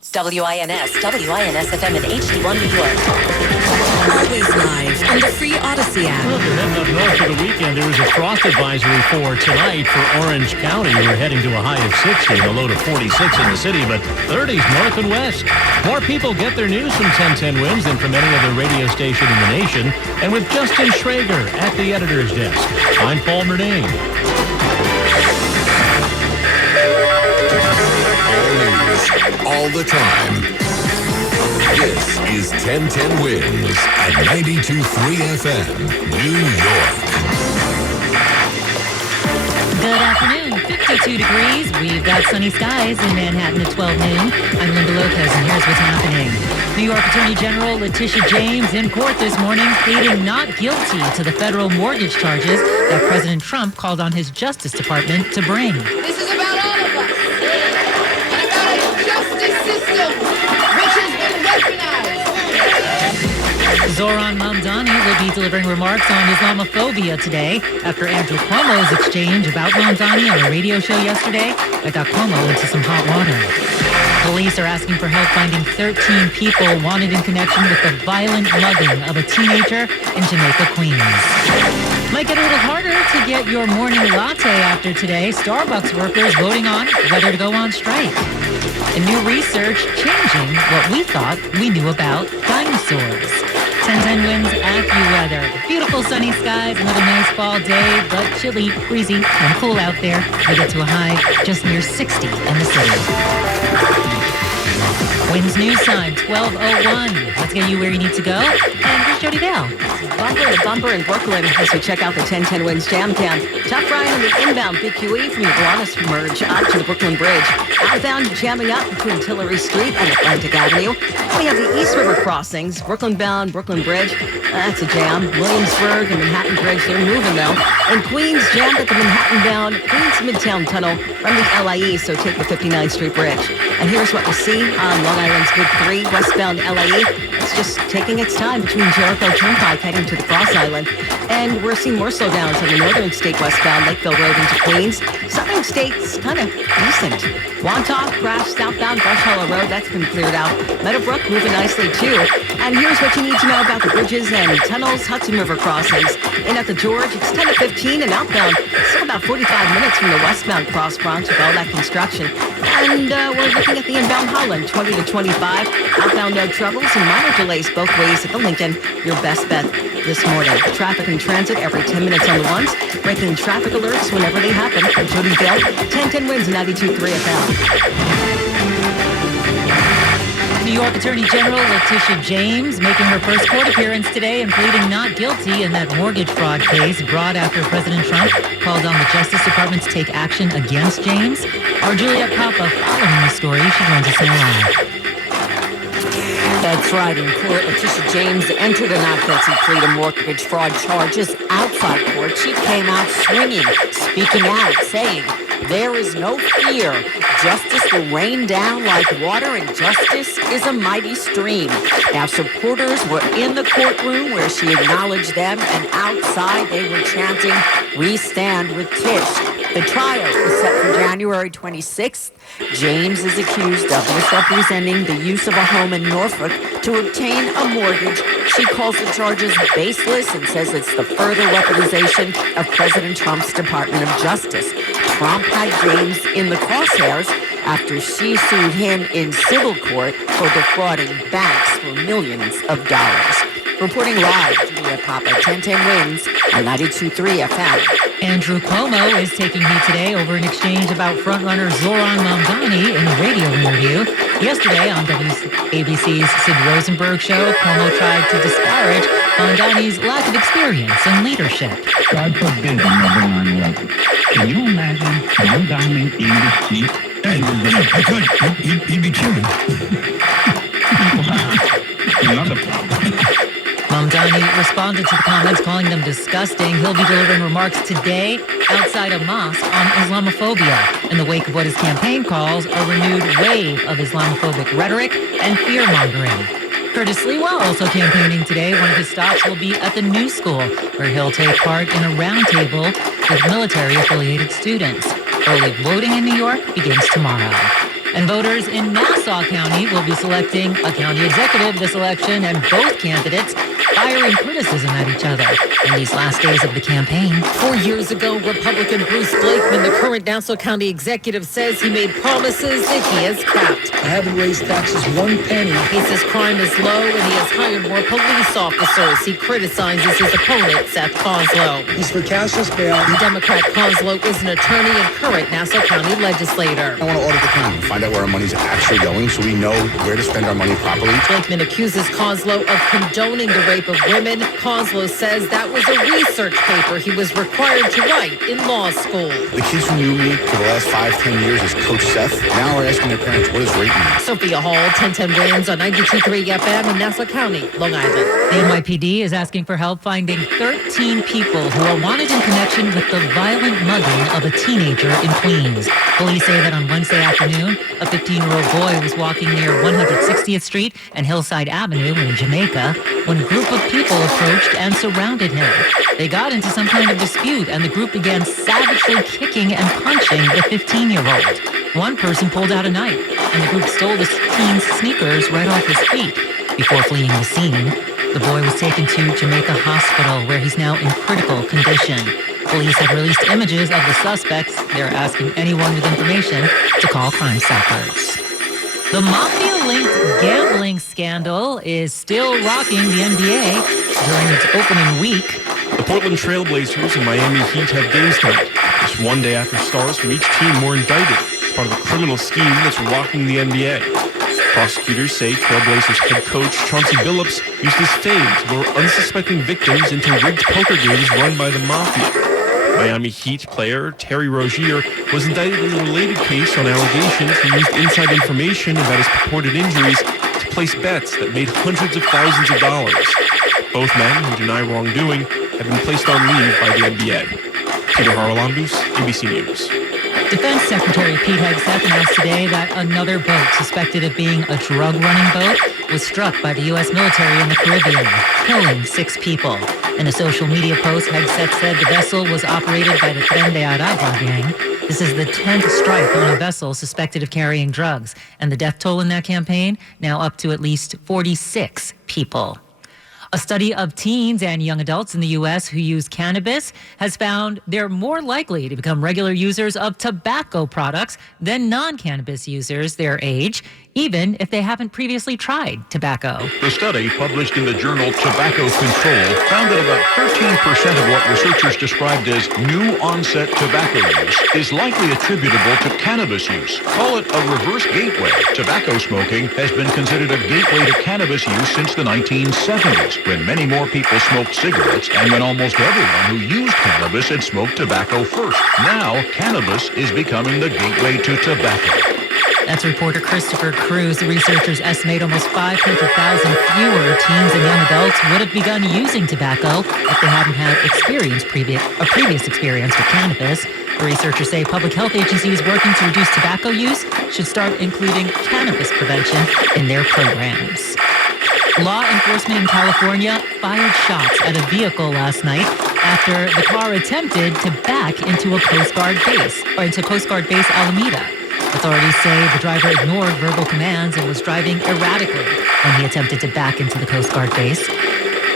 WINS FM in HD1 New York. Always live on the free Odyssey app. Well, if you're heading up north for the weekend, there is a frost advisory for tonight for Orange County. We're heading to a high of 60 and a low of 46 in the city, but 30s north and west. More people get their news from 1010 Winds than from any other radio station in the nation. And with Justin Schrager at the editor's desk, I'm Paul Murnane. All the time. This is 1010 Winds at 92.3 FM, New York. Good afternoon, 52 degrees. We've got sunny skies in Manhattan at 12 noon. I'm Linda Lopez, and here's what's happening. New York Attorney General Letitia James in court this morning pleading not guilty to the federal mortgage charges that President Trump called on his Justice Department to bring. This is about all of us. System, which has been weaponized. Zoran Mamdani will be delivering remarks on Islamophobia today after Andrew Cuomo's exchange about Mamdani on a radio show yesterday that got Cuomo into some hot water. Police are asking for help finding 13 people wanted in connection with the violent mugging of a teenager in Jamaica, Queens. Might get a little harder to get your morning latte after today. Starbucks workers voting on whether to go on strike. And new research changing what we thought we knew about dinosaurs. 1010 Winds AccuWeather. Beautiful sunny skies, another nice fall day, but chilly, breezy, and cool out there. We get to a high just near 60 in the city. Winds News Time, 12:01. Let's get you where you need to go. And here's Jody Bell. Bumper to bumper in Brooklyn as we check out the 1010 Winds Jam Cam. Tough ride on the inbound BQE from the Gowanus Merge up to the Brooklyn Bridge. Outbound jamming up between Tillery Street and Atlantic Avenue. We have the East River crossings, Brooklyn bound, Brooklyn Bridge. That's a jam. Williamsburg and Manhattan Bridge, they're moving though. And Queens jammed at the Manhattan bound Queens Midtown Tunnel from the LIE, so take the 59th Street Bridge. And here's what we see on Long Island's Big 3, westbound LIE. It's just taking its time between Jericho Turnpike heading to the Cross Island. And we're seeing more slowdowns on the Northern State westbound Lakeville Road into Queens. Southern State's kind of decent. Wantagh crashed southbound Brush Hollow Road. That's been cleared out. Meadowbrook moving nicely too. And here's what you need to know about the bridges and tunnels, Hudson River crossings. In at the George, it's 10 to 15 and outbound. Still about 45 minutes from the westbound Cross Bronx with all that construction. And we're looking at the inbound Holland, 20 to 25. Outbound no troubles and minor delays both ways at the Lincoln. Your best bet this morning. Traffic and transit every 10 minutes on the ones. Breaking traffic alerts whenever they happen. I'm Jody Bell, 1010 Winds, 92.3 FM. New York Attorney General Letitia James making her first court appearance today and pleading not guilty in that mortgage fraud case brought after President Trump called on the Justice Department to take action against James. Our Juliet Papa following the story. She joins us now live. That's right. In court, Letitia James entered a not guilty plea to mortgage fraud charges. Outside court, she came out swinging, speaking out, saying, "There is no fear. Justice will rain down like water, and justice is a mighty stream." Now, supporters were in the courtroom where she acknowledged them, and outside they were chanting, "We stand with Tish." The trial is set for January 26th. James is accused of misrepresenting the use of a home in Norfolk to obtain a mortgage. She calls the charges baseless and says it's the further weaponization of President Trump's Department of Justice. Trump had James in the crosshairs after she sued him in civil court for defrauding banks for millions of dollars. Reporting live, Julia Papa, 1010 Winds on 92.3 FM. Andrew Cuomo is taking heat today over an exchange about frontrunner Zoran Mamdani in a radio interview. Yesterday on WABC's Sid Rosenberg show, Cuomo tried to disparage Mamdani's lack of experience and leadership. God forbid another 9/11. Can you imagine Mamdani in the seat? I could. He'd be chilling. Another problem. Mamdani responded to the comments, calling them disgusting. He'll be delivering remarks today outside a mosque on Islamophobia in the wake of what his campaign calls a renewed wave of Islamophobic rhetoric and fear-mongering. Curtis Lewa also campaigning today. One of his stops will be at the New School, where he'll take part in a roundtable with military-affiliated students. Early voting in New York begins tomorrow. And voters in Nassau County will be selecting a county executive this election, and both candidates firing criticism at each other in these last days of the campaign. 4 years ago, Republican Bruce Blakeman, the current Nassau County executive, says he made promises that he has kept. I haven't raised taxes one penny. He says crime is low and he has hired more police officers. He criticizes his opponent, Seth Coslow. He's for cashless bail. The Democrat Coslow is an attorney and current Nassau County legislator. I want to audit the county, find out where our money's actually going so we know where to spend our money properly. Blakeman accuses Coslow of condoning the rape of women. Coslow says that was a research paper he was required to write in law school. The kids who knew me for the last 5-10 years as Coach Seth now are asking their parents, what does rape mean? Sophia Hall, 1010 Wins on 92.3 FM in Nassau County, Long Island. The NYPD is asking for help finding 13 people who are wanted in connection with the violent mugging of a teenager in Queens. Police say that on Wednesday afternoon, a 15-year-old boy was walking near 160th Street and Hillside Avenue in Jamaica when a group of people approached and surrounded him. They got into some kind of dispute, and the group began savagely kicking and punching the 15-year-old. One person pulled out a knife, and the group stole the teen's sneakers right off his feet. Before fleeing the scene, the boy was taken to Jamaica Hospital, where he's now in critical condition. Police have released images of the suspects. They're asking anyone with information to call Crime Stoppers. The mafia-linked gambling scandal is still rocking the NBA during its opening week. The Portland Trailblazers and Miami Heat have games tonight, just one day after stars from each team were indicted as part of a criminal scheme that's rocking the NBA. Prosecutors say Trailblazers head coach Chauncey Billups used his fame to lure unsuspecting victims into rigged poker games run by the mafia. Miami Heat player Terry Rozier was indicted in a related case on allegations he used inside information about his purported injuries to place bets that made hundreds of thousands of dollars. Both men, who deny wrongdoing, have been placed on leave by the NBA. Peter Haralambous, ABC News. Defense Secretary Pete Hegseth announced today that another boat suspected of being a drug-running boat was struck by the U.S. military in the Caribbean, killing 6 people. In a social media post, Hegseth said the vessel was operated by the Tren de Aragua gang. This is the 10th strike on a vessel suspected of carrying drugs, and the death toll in that campaign now up to at least 46 people. A study of teens and young adults in the U.S. who use cannabis has found they're more likely to become regular users of tobacco products than non-cannabis users their age, even if they haven't previously tried tobacco. The study, published in the journal Tobacco Control, found that about 13% of what researchers described as new onset tobacco use is likely attributable to cannabis use. Call it a reverse gateway. Tobacco smoking has been considered a gateway to cannabis use since the 1970s, when many more people smoked cigarettes and when almost everyone who used cannabis had smoked tobacco first. Now, cannabis is becoming the gateway to tobacco. That's reporter Christopher Cruz. The researchers estimate almost 500,000 fewer teens and young adults would have begun using tobacco if they hadn't had previous experience with cannabis. The researchers say public health agencies working to reduce tobacco use should start including cannabis prevention in their programs. Law enforcement in California fired shots at a vehicle last night after the car attempted to back into Coast Guard Base Alameda. Authorities say the driver ignored verbal commands and was driving erratically when he attempted to back into the Coast Guard base.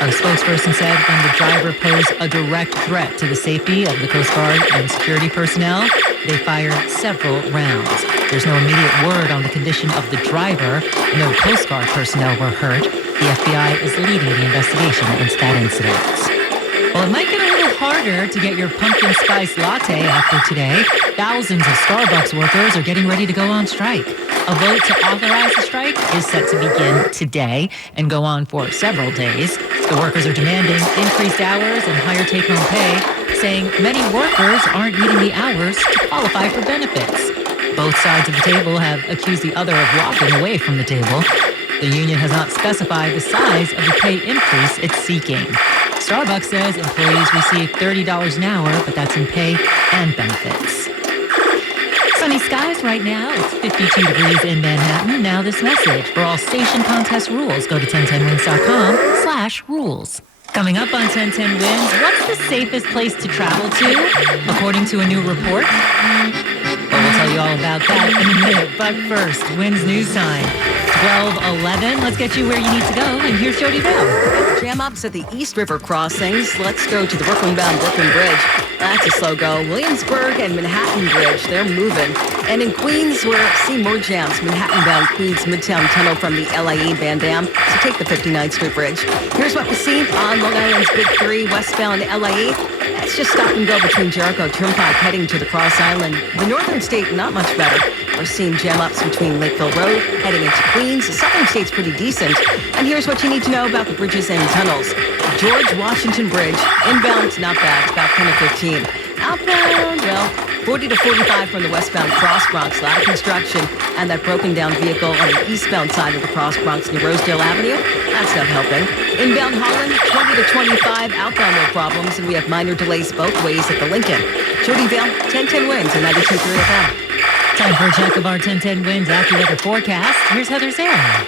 A spokesperson said when the driver posed a direct threat to the safety of the Coast Guard and security personnel, they fired several rounds. There's no immediate word on the condition of the driver. No Coast Guard personnel were hurt. The FBI is leading the investigation into that incident. Well, it might get a little harder to get your pumpkin spice latte after today. Thousands of Starbucks workers are getting ready to go on strike. A vote to authorize the strike is set to begin today and go on for several days. The workers are demanding increased hours and higher take-home pay, saying many workers aren't meeting the hours to qualify for benefits. Both sides of the table have accused the other of walking away from the table. The union has not specified the size of the pay increase it's seeking. Starbucks says employees receive $30 an hour, but that's in pay and benefits. Sunny skies right now. It's 52 degrees in Manhattan. Now this message. For all station contest rules, go to 1010wins.com/rules. Coming up on 1010 Wins, what's the safest place to travel to, according to a new report? Well, we'll We'll tell you all about that in a minute. But first, Winds News Time. 12:11. Let's get you where you need to go. And here's Jody Bell. Jam ups at the East River crossings. Let's go to the Brooklyn-bound Brooklyn Bridge. That's a slow go. Williamsburg and Manhattan Bridge, they're moving. And in Queens, we're seeing more jams. Manhattan-bound Queens Midtown Tunnel from the LIE Van Dam. So take the 59th Street Bridge. Here's what we see on Long Island's Big 3, westbound LIE. It's just stop and go between Jericho Turnpike heading to the Cross Island. The Northern State, not much better. We're seeing jam-ups between Lakeville Road heading into Queens. The Southern State's pretty decent. And here's what you need to know about the bridges and tunnels. George Washington Bridge, inbound, not bad. It's about 10 to 15. Outbound, well, 40 to 45 from the westbound Cross Bronx. A lot of construction. And that broken down vehicle on the eastbound side of the Cross Bronx near Rosedale Avenue. That's not helping. Inbound Holland, 20 to 25. Outbound, no problems. And we have minor delays both ways at the Lincoln. Jody Vale, 1010 Winds on 92.3 FM. Time for a check of our 1010 Winds AccuWeather forecast. Here's Heather Sarah.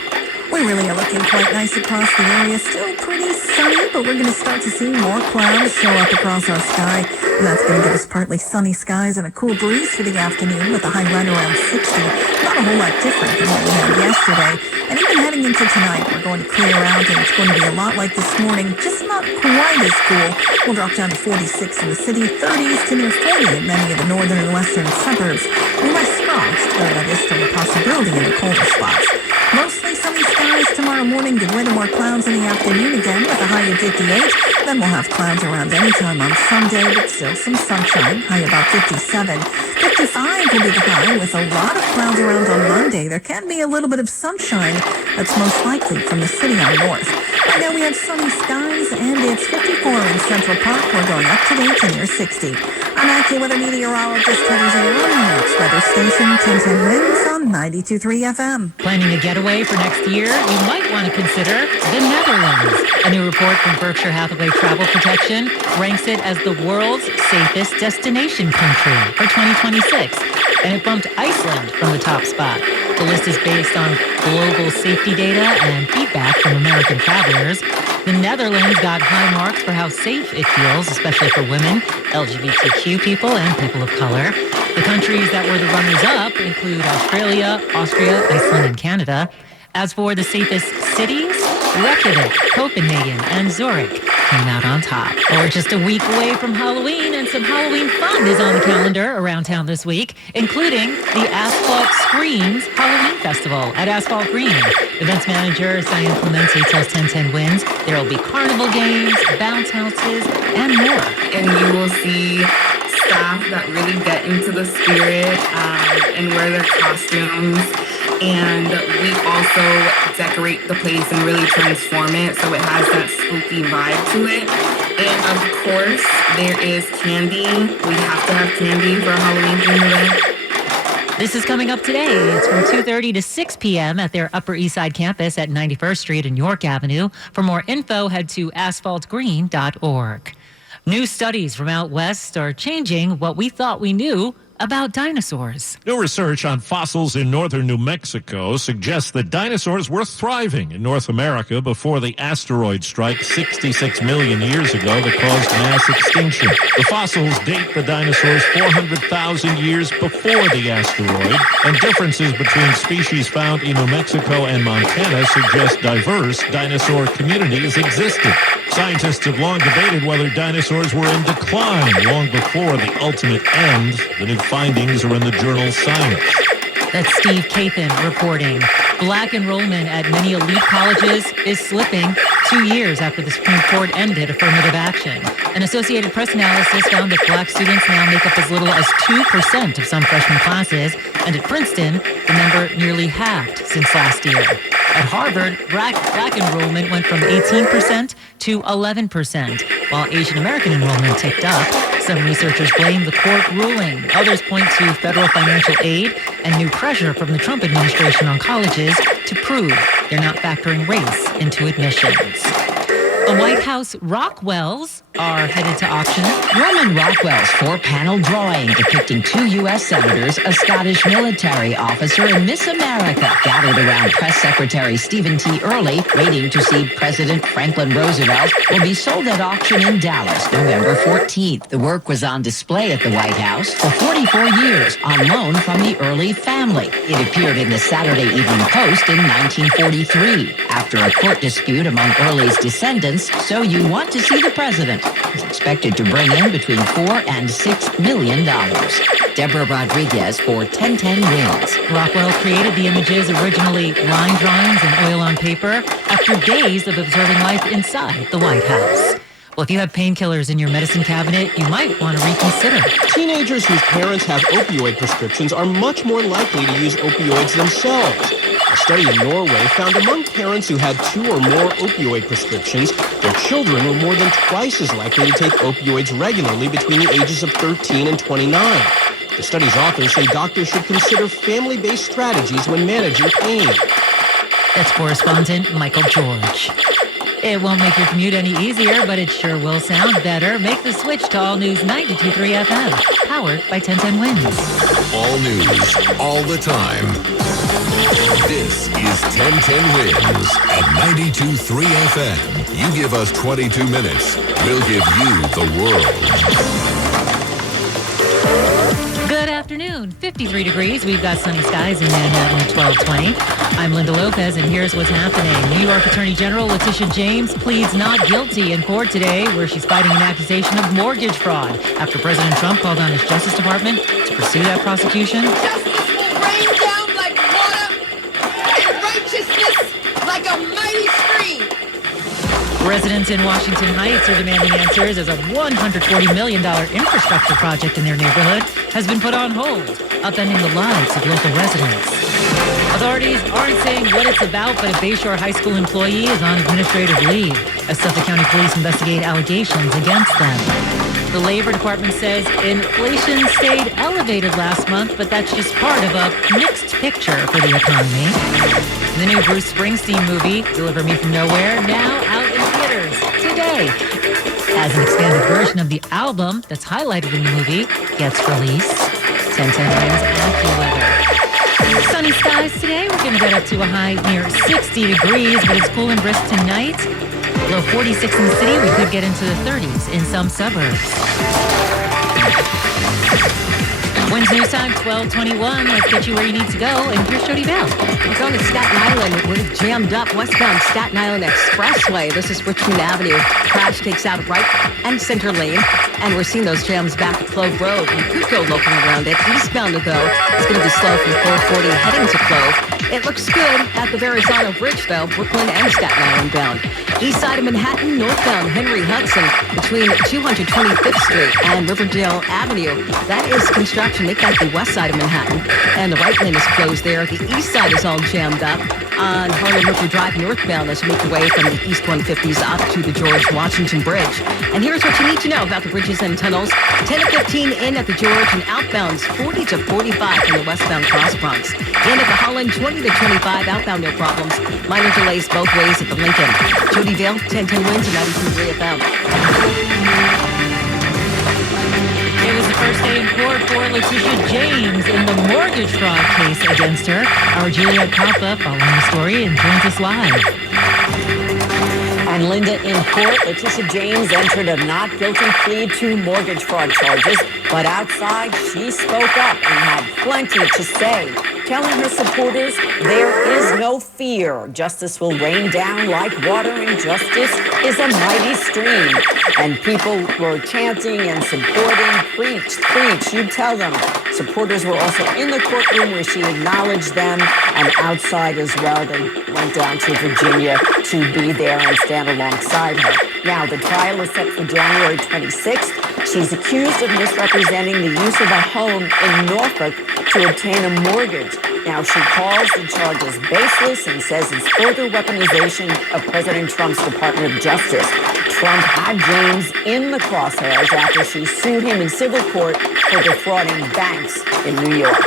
We really are looking quite nice across the area. Still pretty sunny, but we're going to start to see more clouds show up across our sky. And that's going to give us partly sunny skies and a cool breeze for the afternoon with a high right around 60. Not a whole lot different than what we had yesterday. And even heading into tonight, we're going to clear out, and it's going to be a lot like this morning, just not quite as cool. We'll drop down to 46 in the city, 30s to near 40 in many of the northern and western suburbs. Less frost, though that is still a possibility in the colder spots. Mostly sunny skies tomorrow morning. Give way to more clouds in the afternoon again with a high of 58. Then we'll have clouds around any time on Sunday, but still some sunshine. High about 57. 55 will be the high with a lot of clouds around on Monday. There can be a little bit of sunshine. That's most likely from the city on north. Right now we have sunny skies and it's 54 in Central Park. We're going up today to near 60. I'm AccuWeather meteorologist Heather Zero, next weather station 1010 Winds on 92.3 FM. Planning a getaway for next year? You might want to consider the Netherlands. A new report from Berkshire Hathaway Travel Protection ranks it as the world's safest destination country for 2026. And it bumped Iceland from the top spot. The list is based on global safety data and feedback from American travelers. The Netherlands got high marks for how safe it feels, especially for women, LGBTQ people, and people of color. The countries that were the runners-up include Australia, Austria, Iceland, and Canada. As for the safest cities, Reykjavik, Copenhagen, and Zurich came out on top. We're just a week away from Halloween, and some Halloween fun is on the calendar around town this week, including the Asphalt Screams Halloween Festival at Asphalt Green. Events manager Cyan Clemente tells 1010 Winds there will be carnival games, bounce houses, and more. And you will see staff that really get into the spirit and wear their costumes. And we also decorate the place and really transform it so it has that spooky vibe to it. And of course, there is candy. We have to have candy for a Halloween theme event. This is coming up today. It's from 2:30 to 6 p.m. at their Upper East Side campus at 91st Street and York Avenue. For more info, head to asphaltgreen.org. New studies from out west are changing what we thought we knew about dinosaurs. New research on fossils in northern New Mexico suggests that dinosaurs were thriving in North America before the asteroid strike 66 million years ago that caused mass extinction. The fossils date the dinosaurs 400,000 years before the asteroid, and differences between species found in New Mexico and Montana suggest diverse dinosaur communities existed. Scientists have long debated whether dinosaurs were in decline long before the ultimate end. The new findings are in the journal Science. That's Steve Cathan reporting. Black enrollment at many elite colleges is slipping 2 years after the Supreme Court ended affirmative action. An Associated Press analysis found that black students now make up as little as 2% of some freshman classes, and at Princeton, the number nearly halved since last year. At Harvard, black enrollment went from 18% to 11%, while Asian American enrollment ticked up. Some researchers blame the court ruling. Others point to federal financial aid and new pressure from the Trump administration on colleges to prove they're not factoring race into admissions. The White House Rockwells are headed to auction. Norman Rockwell's four-panel drawing depicting two U.S. senators, a Scottish military officer, and Miss America gathered around Press Secretary Stephen T. Early, waiting to see President Franklin Roosevelt, will be sold at auction in Dallas November 14th. The work was on display at the White House for 44 years on loan from the Early family. It appeared in the Saturday Evening Post in 1943. After a court dispute among Early's descendants, So You Want to See the President is expected to bring in between $4 and $6 million. Deborah Rodriguez for 1010 Wins. Rockwell created the images, originally line drawings and oil on paper, after days of observing life inside the White House. Well, if you have painkillers in your medicine cabinet, you might want to reconsider. Teenagers whose parents have opioid prescriptions are much more likely to use opioids themselves. A study in Norway found among parents who had 2 or more opioid prescriptions, their children were more than twice as likely to take opioids regularly between the ages of 13 and 29. The study's authors say doctors should consider family-based strategies when managing pain. That's correspondent Michael George. It won't make your commute any easier, but it sure will sound better. Make the switch to All News 92.3 FM, powered by 1010 Wins. All news, all the time. This is 1010 Wins at 92.3 FM. You give us 22 minutes, we'll give you the world. Good afternoon. 53 degrees. We've got sunny skies in Manhattan at 1220. I'm Linda Lopez, and here's what's happening. New York Attorney General Letitia James pleads not guilty in court today, where she's fighting an accusation of mortgage fraud after President Trump called on his Justice Department to pursue that prosecution. Justice will rain down like water and righteousness like a mighty stream. Residents in Washington Heights are demanding answers as a $140 million infrastructure project in their neighborhood has been put on hold, upending the lives of local residents. Authorities aren't saying what it's about, but a Bayshore High School employee is on administrative leave as Suffolk County Police investigate allegations against them. The Labor Department says inflation stayed elevated last month, but that's just part of a mixed picture for the economy. The new Bruce Springsteen movie, Deliver Me From Nowhere, now out in theaters today. As an expanded version of the album that's highlighted in the movie gets released. 1010 Wins AccuWeather. Sunny skies today. We're going to get up to a high near 60 degrees, but it's cool and brisk tonight. Low 46 in the city. We could get into the 30s in some suburbs. Wins News Time, 1221. Let's get you where you need to go. And here's Jody Bell. We're going to Staten Island. We're jammed up westbound Staten Island Expressway. This is Richmond Avenue. Crash takes out right and center lane. And we're seeing those jams back at Clove Road. You could go local around it. Eastbound, though, it's going to be slow from 440 heading to Clove. It looks good at the Verrazano Bridge, though, Brooklyn and Staten Island bound. East side of Manhattan, northbound Henry Hudson between 225th Street and Riverdale Avenue. That is construction. Make that the west side of Manhattan. And the right lane is closed there. The east side is all jammed up on Harlem River Drive northbound as you make your way from the East 150s up to the George Washington Bridge. And here's what you need to know about the bridges and tunnels. 10 to 15 in at the George and outbounds 40 to 45 from the westbound Cross Bronx. In at the Holland, 20 to 25 outbound, no problems. Minor delays both ways at the Lincoln. Jody Vale, 1010 Wins and 92.3 FM. It was the first day in court for Letitia James in the mortgage fraud case against her. Our Juliet Papa following the story and joins us live. And Linda, in court, Letitia James entered a not guilty plea to mortgage fraud charges, but outside she spoke up and had plenty to say, telling her supporters there is no fear. Justice will rain down like water, and justice is a mighty stream. And people were chanting and supporting, preach, preach, you tell them. Supporters were also in the courtroom where she acknowledged them, and outside as well. They went down to Virginia to be there and stand alongside her. Now, the trial is set for January 26th. She's accused of misrepresenting the use of a home in Norfolk to obtain a mortgage. Now, she calls the charges baseless and says it's further weaponization of President Trump's Department of Justice. Trump had James in the crosshairs after she sued him in civil court for defrauding banks in New York.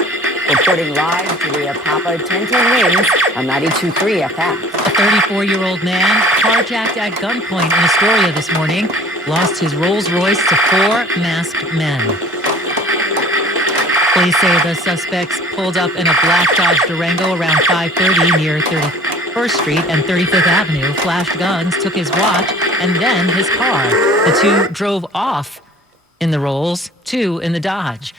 Reporting live to the Papa 1010 Wings on 92.3 FM. A 34-year-old man carjacked at gunpoint in Astoria this morning lost his Rolls Royce to 4 masked men. Police say the suspects pulled up in a black Dodge Durango around 5:30 near 31st Street and 35th Avenue, flashed guns, took his watch, and then his car. The two drove off in the Rolls, 2 in the Dodge.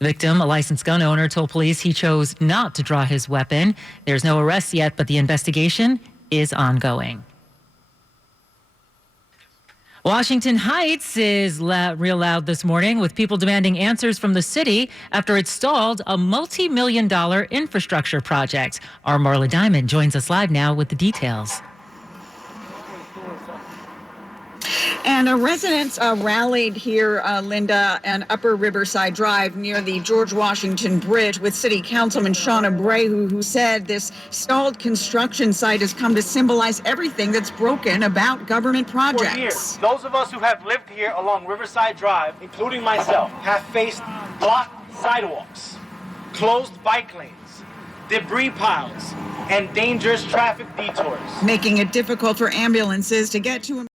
The victim, a licensed gun owner, told police he chose not to draw his weapon. There's no arrest yet, but the investigation is ongoing. Washington Heights is real loud this morning with people demanding answers from the city after it stalled a multi-million-dollar infrastructure project. Our Marla Diamond joins us live now with the details. And residents rallied here, Linda, on Upper Riverside Drive near the George Washington Bridge with City Councilman Shauna Abreu, who said this stalled construction site has come to symbolize everything that's broken about government projects. For years, those of us who have lived here along Riverside Drive, including myself, have faced blocked sidewalks, closed bike lanes, debris piles, and dangerous traffic detours, making it difficult for ambulances to get to